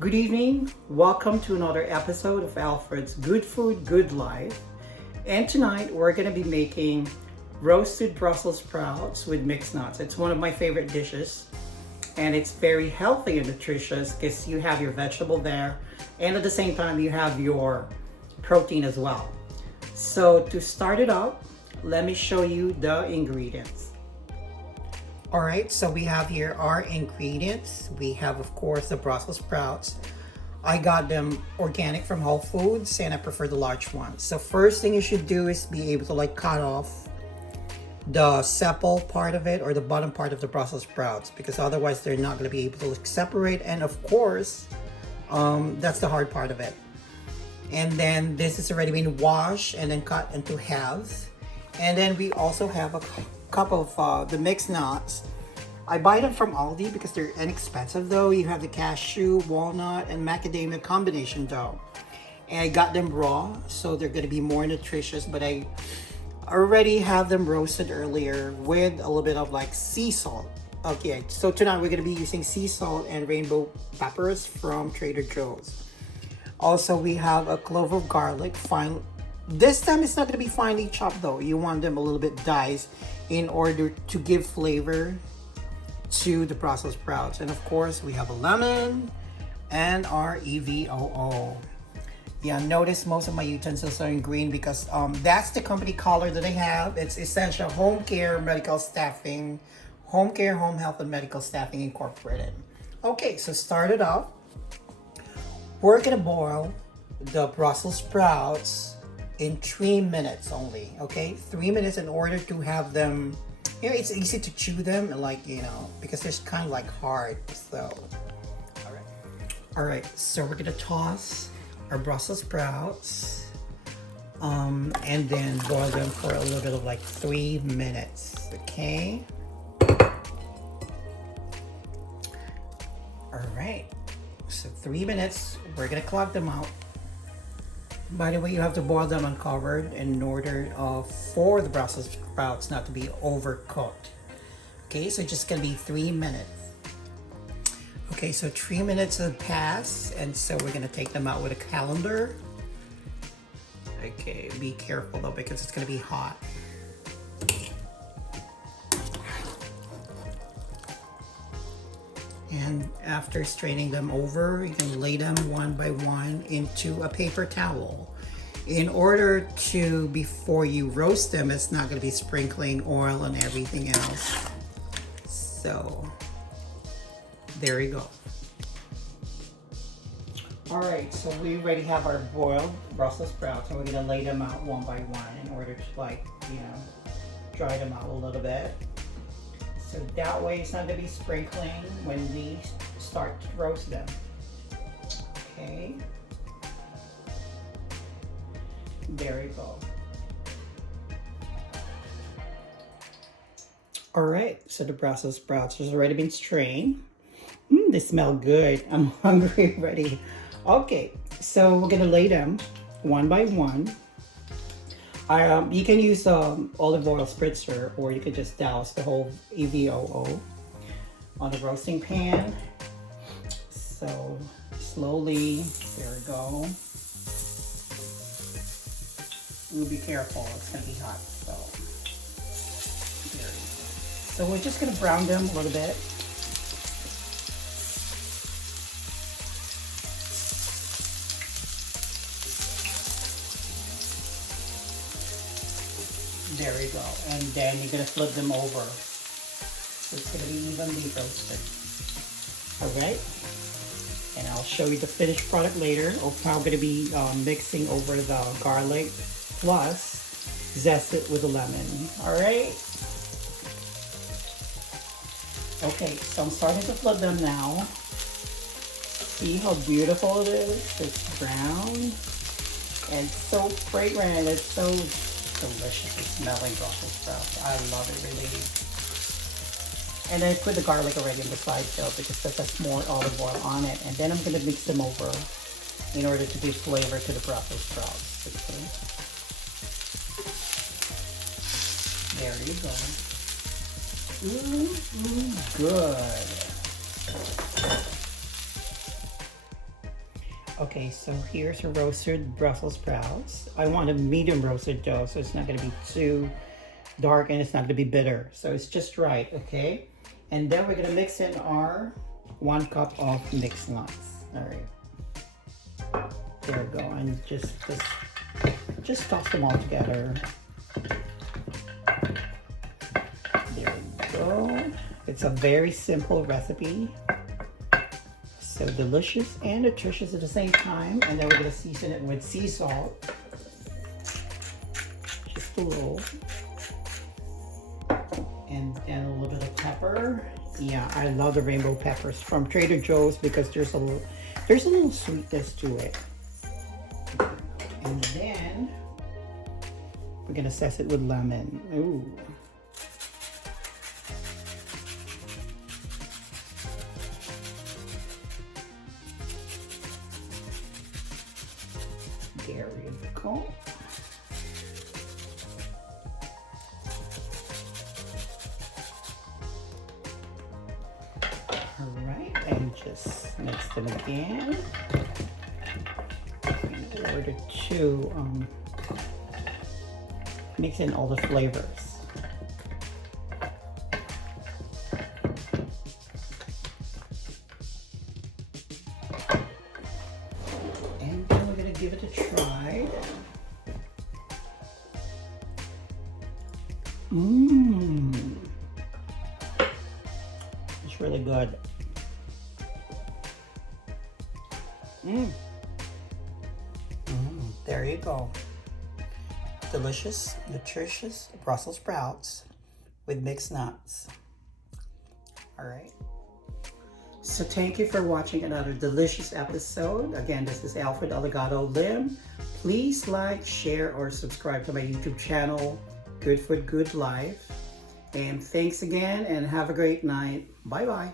Good evening. Welcome to another episode of Alfred's Good Food, Good Life. And tonight we're going to be making roasted Brussels sprouts with mixed nuts. It's one of my favorite dishes and it's very healthy and nutritious because you have your vegetable there and at the same time you have your protein as well. So to start it out, let me show you the ingredients. All right, so we have here our ingredients. We have, of course, the Brussels sprouts. I got them organic from Whole Foods and I prefer the large ones. So first thing you should do is be able to cut off the sepal part of it or the bottom part of the Brussels sprouts because otherwise they're not going to be able to separate. And of course, that's the hard part of it. And then this has already been washed and then cut into halves. And then we also have a cup of the mixed nuts. I buy them from Aldi because they're inexpensive though. You have the cashew, walnut, and macadamia combination though. And I got them raw, so they're gonna be more nutritious, but I already have them roasted earlier with a little bit of sea salt. Okay, so tonight we're gonna be using sea salt and rainbow peppers from Trader Joe's. Also, we have a clove of garlic, fine. This time it's not gonna be finely chopped though. You want them a little bit diced in order to give flavor to the Brussels sprouts. And of course, we have a lemon and our EVOO. Yeah, notice most of my utensils are in green because that's the company color that I have. It's Essential Home Care Medical Staffing, Home Care, Home Health, and Medical Staffing Incorporated. Okay, so start it off. We're gonna boil the Brussels sprouts in 3 minutes only, okay? 3 minutes in order to have them, it's easy to chew them, because they're kind of hard, so. All right, so we're gonna toss our Brussels sprouts and then boil them for a little bit of 3 minutes, okay? All right, so 3 minutes, we're gonna clog them out. By the way, you have to boil them uncovered in order for the Brussels sprouts not to be overcooked. Okay, so just gonna be 3 minutes. Okay, so 3 minutes have passed, and so we're gonna take them out with a colander. Okay, be careful though because it's gonna be hot. And after straining them over, you can lay them one by one into a paper towel. In order to, before you roast them, it's not going to be sprinkling oil and everything else. So, there you go. All right, so we already have our boiled Brussels sprouts and we're going to lay them out one by one in order to dry them out a little bit. So that way it's not going to be sprinkling when we start to roast them. Okay. There you go. All right, so the Brussels sprouts has already been strained. They smell good. I'm hungry already. Okay, so we're going to lay them one by one. You can use olive oil spritzer or you could just douse the whole EVOO on the roasting pan. So slowly, there we go. We'll be careful, it's gonna be hot. So there you go. So we're just gonna brown them a little bit. There we go. And then you're going to flip them over. So it's going to be evenly roasted. Alright? And I'll show you the finished product later. I'm going to be mixing over the garlic plus zest it with the lemon. Alright? Okay, so I'm starting to flip them now. See how beautiful it is? It's brown. And so fragrant. It's so deliciously smelling Brussels sprouts. I love it really. And then I put the garlic already on the side though because that has more olive oil on it. And then I'm going to mix them over in order to give flavor to the Brussels sprouts. Okay. There you go. Good. Okay, so here's a roasted Brussels sprouts. I want a medium roasted dough, so it's not going to be too dark and it's not going to be bitter. So it's just right, okay? And then we're going to mix in our 1 cup of mixed nuts. All right. There we go. And just toss them all together. There we go. It's a very simple recipe. So delicious and nutritious at the same time. And then we're going to season it with sea salt. Just a little. And then a little bit of pepper. Yeah, I love the rainbow peppers from Trader Joe's because there's a little sweetness to it. And then we're going to zest it with lemon. Ooh. There we go. All right, and just mix them again. In order to mix in all the flavors. And then we're going to give it a try. Mmm. It's really good. There you go. Delicious, nutritious Brussels sprouts with mixed nuts. All right. So thank you for watching another delicious episode. Again, this is Alfred Allegado Lim. Please like, share, or subscribe to my YouTube channel, Good Food, Good Life. And thanks again and have a great night. Bye-bye.